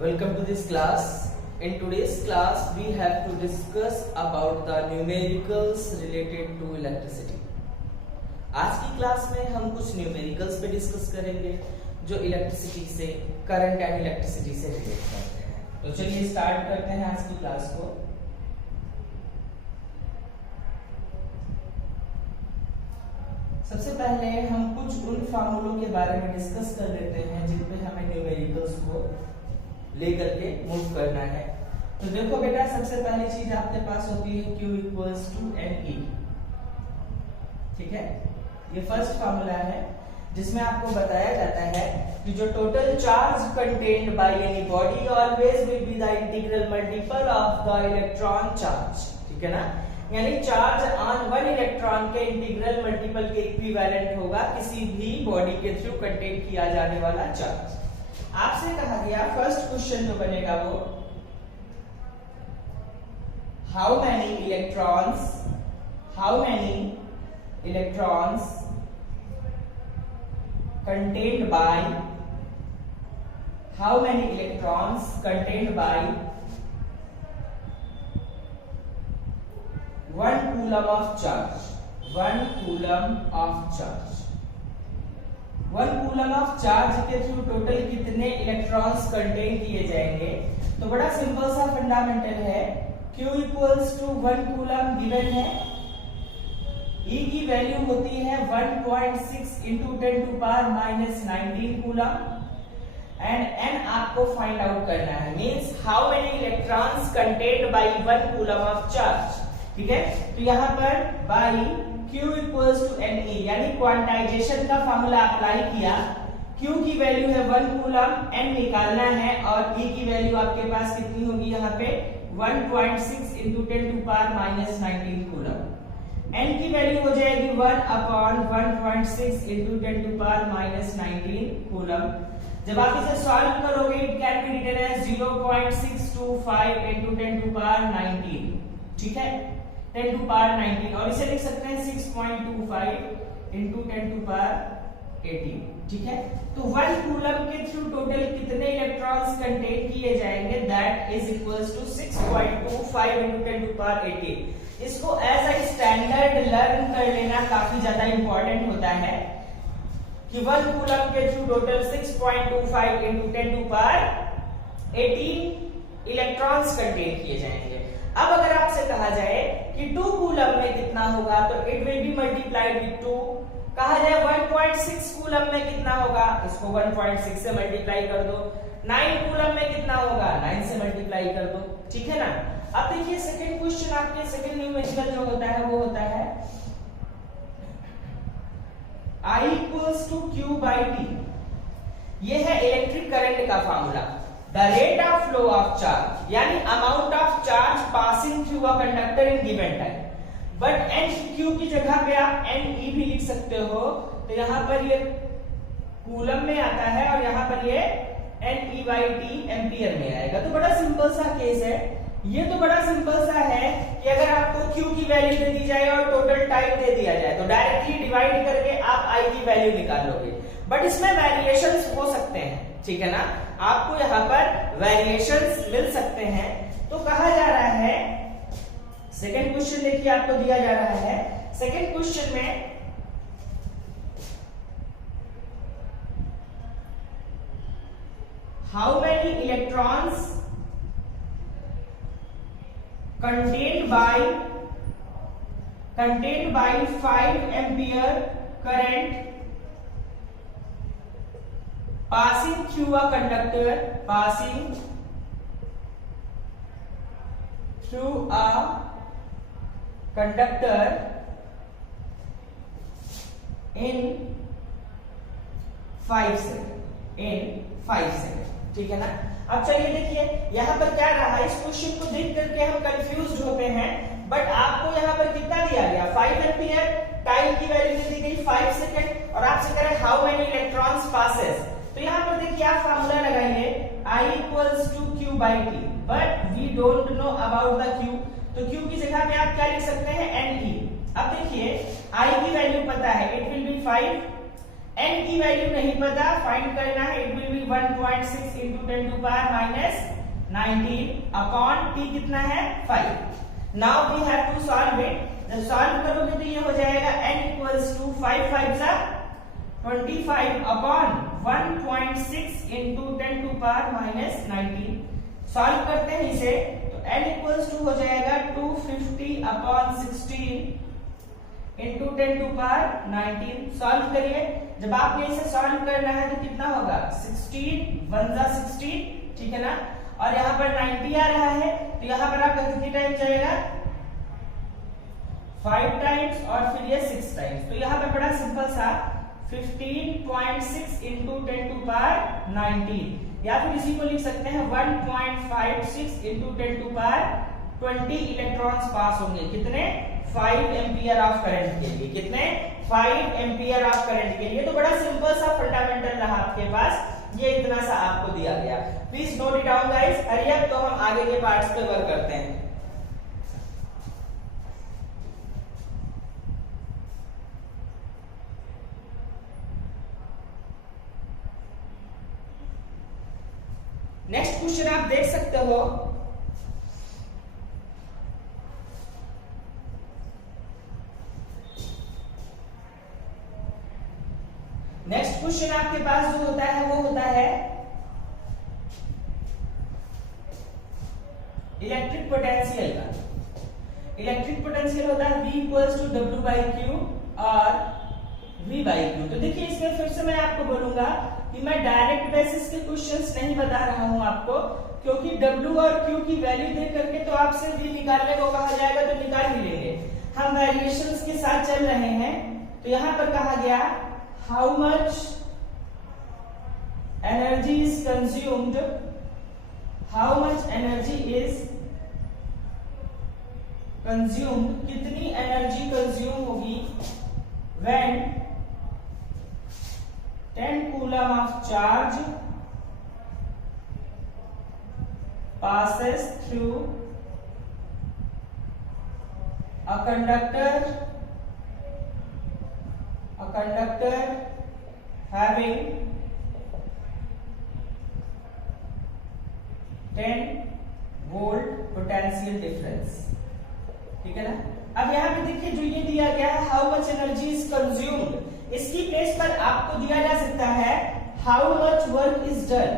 Welcome to this class. In today's class, we have to discuss about the numericals related to electricity. आज की class में हम कुछ numericals पे discuss करेंगे जो इलेक्ट्रिसिटी से, करंट एंड इलेक्ट्रिसिटी से रिलेट करते हैं। तो चलिए स्टार्ट करते हैं आज की क्लास को। सबसे पहले हम कुछ उन फार्मूलों के बारे में डिस्कस कर लेते हैं जिन पे हमें न्यूमेरिकल्स को लेकर के मूव करना है। तो देखो बेटा, सबसे पहली चीज आपके पास होती है Q इक्वल्स टू NE। ठीक है, ये फर्स्ट फार्मूला है जिसमें आपको बताया जाता है कि जो total charge contained by any body always will be the integral multiple of the electron charge. ठीक है ना, यानी चार्ज ऑन वन इलेक्ट्रॉन के इंटीग्रल मल्टीपल के इक्विवेलेंट होगा किसी भी बॉडी के थ्रू कंटेन किया जाने वाला चार्ज। आपसे कहा गया फर्स्ट क्वेश्चन जो बनेगा वो how many electrons contained by 1 coulomb of charge। 1 coulomb of charge के थ्रू टोटल कितने इलेक्ट्रॉन्स कंटेन किए जाएंगे। तो बड़ा सिंपल सा फंडामेंटल है, Q equals to 1 coulomb given है, E की वैल्यू होती है 1.6 into 10 to power minus 19 coulomb and n आपको फाइंड आउट करना है, means how many electrons contained by 1 coulomb of charge. ठीक है, तो यहाँ पर by Q equals to NE यानी क्वांटाइजेशन का फार्मूला अप्लाई किया। Q की वैल्यू है 1 कूलम, n निकालना है और E की वैल्यू आपके पास कितनी होगी यहाँ पे 1.6 into 10 to power minus 19 coulomb. n की वैल्यू हो जाएगी 1 upon 1.6 into 10 to power minus 19 coulomb. जब आप इसे सॉल्व करोगे it can be written as 0.625 into 10 to power 19। ठीक है, 10 टू पावर 19 और इसे लिख सकते हैं 6.25 इंटू 10 टू पावर 18। ठीक है, तो 1 कूलम के थ्रू टोटल कितने इलेक्ट्रॉन्स कंटेन किए जाएंगे, that is equals to 6.25 into 10 to power 18। इसको एज अ स्टैंडर्ड लर्न कर लेना काफी ज्यादा इंपॉर्टेंट होता है कि 1 कूलम के through total 6.25 into 10 to power 18 electrons contain किए जाएंगे। अब अगर आपसे कहा जाए कि 2 कूलम में कितना होगा तो it will B multiplied with 2। कहा जाए 1.6 कूलम में कितना होगा, इसको 1.6 से मल्टीप्लाई कर दो। 9 कूलम में कितना होगा, 9 से मल्टीप्लाई कर दो। ठीक है ना। अब देखिए सेकंड क्वेश्चन, आपके सेकंड न्यूमेरिकल जो होता है वो होता है I equals to Q by T। ये है इलेक्ट्रिक करंट का formula. The rate of flow of charge यानी amount of charge passing through a conductor in given time। But NQ की जगह पे आप NE भी लिख सकते हो, तो यहाँ पर ये कूलम में आता है और यहाँ पर ये NE/T एम्पियर में आएगा। तो बड़ा सिंपल सा केस है ये। तो बड़ा सिंपल सा है कि अगर आपको Q की वैल्यू दे दी जाए और टोटल टाइम दे दिया जाए तो डायरेक्टली डिवाइड करके आप I की वैल्यू निकाल लोगे, बट इसमें वेरिएशंस हो सकते हैं। ठीक है ना, आपको यहाँ पर वेरिएशंस मिल सकते हैं। तो कहा जा रहा है सेकंड क्वेश्चन देखिए आपको दिया जा रहा है। सेकंड क्वेश्चन में how many electrons contained by 5 ampere current passing through a conductor in 5 second. ठीक है ना। अब चलिए देखिए यहाँ पर क्या रहा, इस क्वेश्चन को देख करके हम कंफ्यूज होते हैं, बट आपको यहाँ पर कितना दिया गया 5 एम्पियर, टाइम की वैल्यू दी गई 5 सेकंड और आपसे कह रहे हैं हाउ मेनी इलेक्ट्रॉन्स पासेस। तो यहाँ पर देखिए आप फार्मूला लगाइए I equals to Q by T, but we don't know about the Q। तो Q की जगह पे आप क्या लिख सकते हैं NE। अब देखिए I की वैल्यू पता है, इट विल बी 5 n की वैल्यू नहीं पता, फाइंड करना है। It will be 1.6 into 10 to power minus 19 upon t कितना है 5। Now we have to solve it. जब सॉल्व करोगे तो ये हो जाएगा n इक्वल्स टू 5 5 जा 25 upon 1.6 into 10 to power minus 19। Solve करते हैं इसे तो n इक्वल्स टू हो जाएगा 250 upon 16 into 10 to power 19। Solve करिए। जब आपने इसे सॉल्व करना है तो कितना होगा 16 1 जा 16, ठीक है ना। और यहाँ पर 90 आ रहा है तो यहाँ पर आपका कितनी टाइम जाएगा 5 टाइम्स और फिर ये 6 टाइम्स। तो यहाँ पर बड़ा सिंपल सा 15.6 into 10 to power 19, या फिर इसी को लिख सकते हैं 1.56 into 10 to power 20 इलेक्ट्रॉन्स पास होंगे। कितने 5 एम्पियर ऑफ करंट के लिए। कितने 5 एम्पियर ऑफ करंट के लिए। तो बड़ा सिंपल सा फंडामेंटल रहा आपके पास, ये इतना सा आपको दिया गया। Please note it down guys, hurry up. तो हम आगे के पार्ट्स पे वर्क करते हैं। नेक्स्ट क्वेश्चन आप देख सकते हो। नेक्स्ट क्वेश्चन आपके पास जो होता है वो होता है इलेक्ट्रिक पोटेंशियल का। इलेक्ट्रिक पोटेंशियल होता है V equals to W by Q और V बाई Q। तो देखिए इसमें फिर से मैं आपको बोलूंगा कि मैं डायरेक्ट बेसिस के क्वेश्चंस नहीं बता रहा हूं आपको, क्योंकि W और Q की वैल्यू देख करके तो आपसे V निकालने को कहा जाएगा तो निकाल ही लेंगे। हम वेरिएशंस के साथ चल रहे हैं। तो यहां पर कहा गया how much energy is consumed, how much energy is consumed, कितनी एनर्जी कंज्यूम होगी when 10 coulomb of charge passes through a conductor having 10 volt potential difference, ठीक है ना। अब यहाँ पे देखिए जो ये दिया गया है how much energy is consumed, इसकी प्लेस पर आपको दिया जा सकता है how much work is done,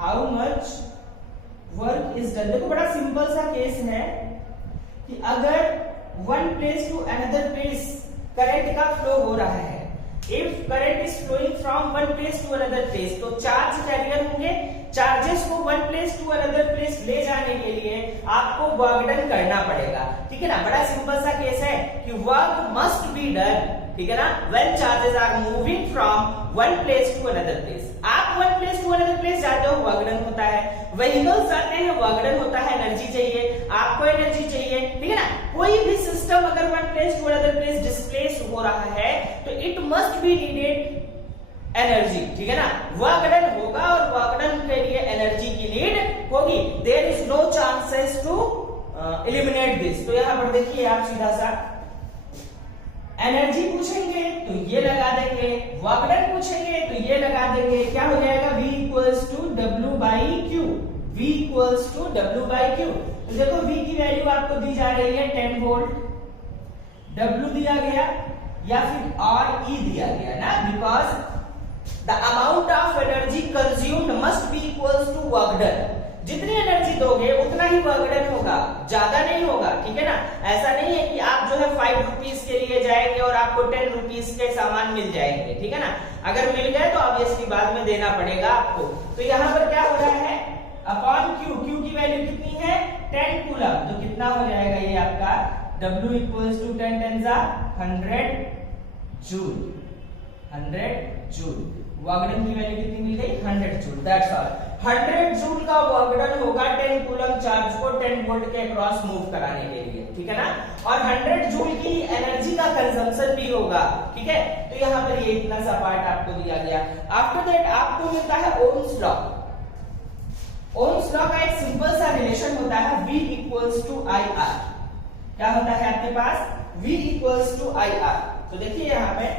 how much work is done. देखो बड़ा सिंपल सा केस है कि अगर one place to another place current का फ्लो हो रहा है, if current is flowing from one place to another place, तो चार्ज कैरियर होंगे, चार्जेस को one place to another place ले जाने के लिए आपको वर्क डन करना पड़ेगा, ठीक है ना। बड़ा सिंपल सा केस है कि वर्क मस्ट बी डन, ठीक है ना, when charges are moving from one place to another place. आप one place to another place जाते हो वर्क डन होता है, व्हीकल्स जाते हैं वर्क डन होता है, एनर्जी चाहिए, आपको एनर्जी चाहिए, ठीक है ना। कोई भी सिस्टम अगर one place to another place displace हो रहा है तो it must be needed energy, ठीक है ना। वर्क डन होगा और वर्क डन के लिए एनर्जी की नीड होगी। There is no chances to eliminate this. तो यहां पर देखिए आप सीधा सा एनर्जी पूछेंगे तो ये लगा देंगे, वर्क डन पूछेंगे तो ये लगा देंगे। क्या हो जाएगा V equals to W by Q, V equals to W by Q। तो देखो V की वैल्यू आपको दी जा रही है 10 वोल्ट, W दिया गया या फिर और E दिया गया ना, because the amount of energy consumed must be equals to work done। जितनी एनर्जी दोगे उतना ही वर्क डन होगा, ज्यादा नहीं होगा, ठीक है ना। ऐसा नहीं है कि आप जो है 5 रुपीज के लिए जाएंगे और आपको 10 रुपीज के सामान मिल जाएंगे, ठीक है ना। अगर मिल गए तो ऑब्वियसली बाद में देना पड़ेगा आपको। तो यहाँ पर क्या हो रहा है अपॉन Q, Q की वैल्यू कितनी है 10 कूलम, तो कितना हो जाएगा ये आपका W इक्वल्स टू 10 10 जा 100 जूल, 100 जूल। वर्क डन की वैल्यू कितनी मिल गई 100 जूल, दैट्स ऑल। 100 जूल का वर्क डन होगा 10 कूलम चार्ज को 10 वोल्ट के अक्रॉस मूव कराने के लिए, ठीक है ना। और 100 जूल की एनर्जी का कंजम्पशन भी होगा, ठीक है। तो यहाँ पर ये इतना सा पार्ट आपको दिया गया। आफ्टर दैट आपको मिलता है ओम्स लॉ। ओम्स लॉ का एक सिंपल सा रिलेशन होता है V इक्वल्स टू IR। क्या होता है आपके पास V इक्वल्स टू IR। तो देखिए यहाँ पे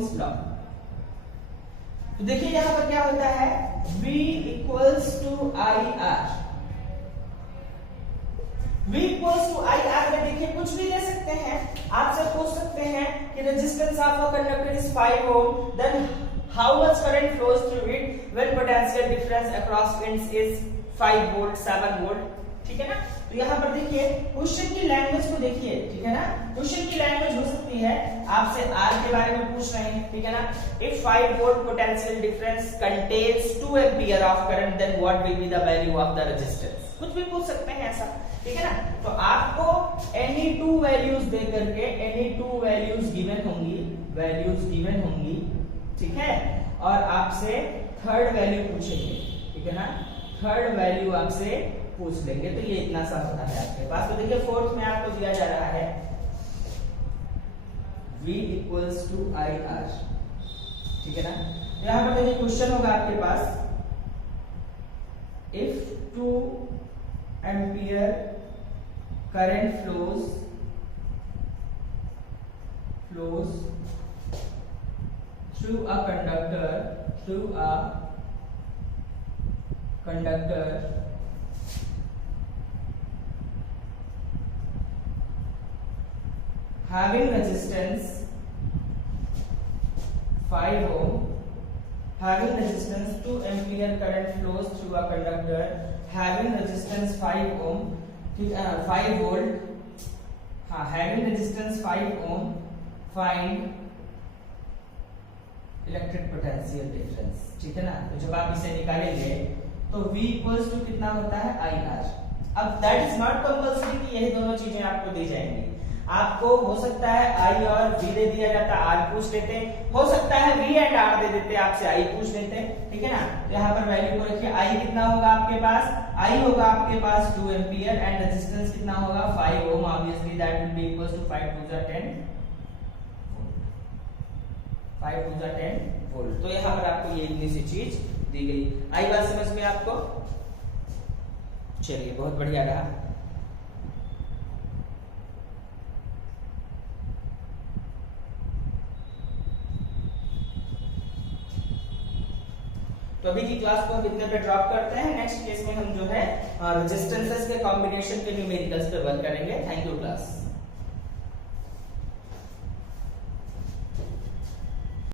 ओम्स लॉ। तो देखिए यहां पर क्या होता है, V equals to I R. V equals to I R में देखिए कुछ भी ले सकते हैं। आपसे पूछ सकते हैं कि resistance of a conductor is 5 ohm, then how much current flows through it when potential difference across ends is 5 volt 7 volt. ठीक है ना। तो यहाँ पर देखिए क्वेश्चन की लैंग्वेज को देखिए, ठीक है ना। क्वेश्चन की लैंग्वेज हो सकती है आपसे आर के बारे में पूछ रहे हैं, ठीक है ना। If 5 volt potential difference contains 2 ampere of current then what will be the value of the resistance, कुछ भी पूछ सकते हैं ऐसा, ठीक है ना। तो आपको एनी टू वैल्यूज दे करके, एनी टू वैल्यूज गिवन होंगी, ठीक है, और आपसे थर्ड वैल्यू पूछेंगे, ठीक है ना। थर्ड वैल्यू आपसे पूछ लेंगे। तो ये इतना सा होता है आपके पास। तो देखिए फोर्थ में आपको दिया जा रहा है V equals to I R, ठीक है ना। यहां पर देखिए क्वेश्चन होगा आपके पास, if 2 ampere current flows through a conductor having resistance 5 ohm, 2 ampere current flows through a conductor having resistance 5 ohm, 5 volt, having resistance 5 ohm, find electric potential difference, ठीक है ना। तो जब आप इसे निकालेंगे तो V इक्वल्स टू कितना होता है आई आर। अब दैट इज नॉट कंपल्सरी कि यही दोनों चीजें आपको दी जाएंगी। आपको हो सकता है आई और V दे दिया जाता, आर पूछ लेते, हो सकता है V एंड आर दे देते, आपसे आई पूछ लेते, ठीक है ना। तो यहाँ पर वैल्यू को रखिए, आई कितना होगा आपके पास, आई होगा आपके पास 2 एम्पियर एंड रेजिस्टेंस कितना होगा 5 ohm, obviously that will be equals to 5 2 10 5 2 10 volt. तो यहाँ पर आपको ये इतनी सी चीज दी गई। आई बात समझ में आपको? चलिए बहुत बढ़िया रहा। तो अभी की क्लास को हम इतने पे ड्रॉप करते हैं। नेक्स्ट केस में हम जो है रेजिस्टेंसेस के कॉम्बिनेशन के न्यूमेरिकल्स पे वर्क करेंगे। Thank you class.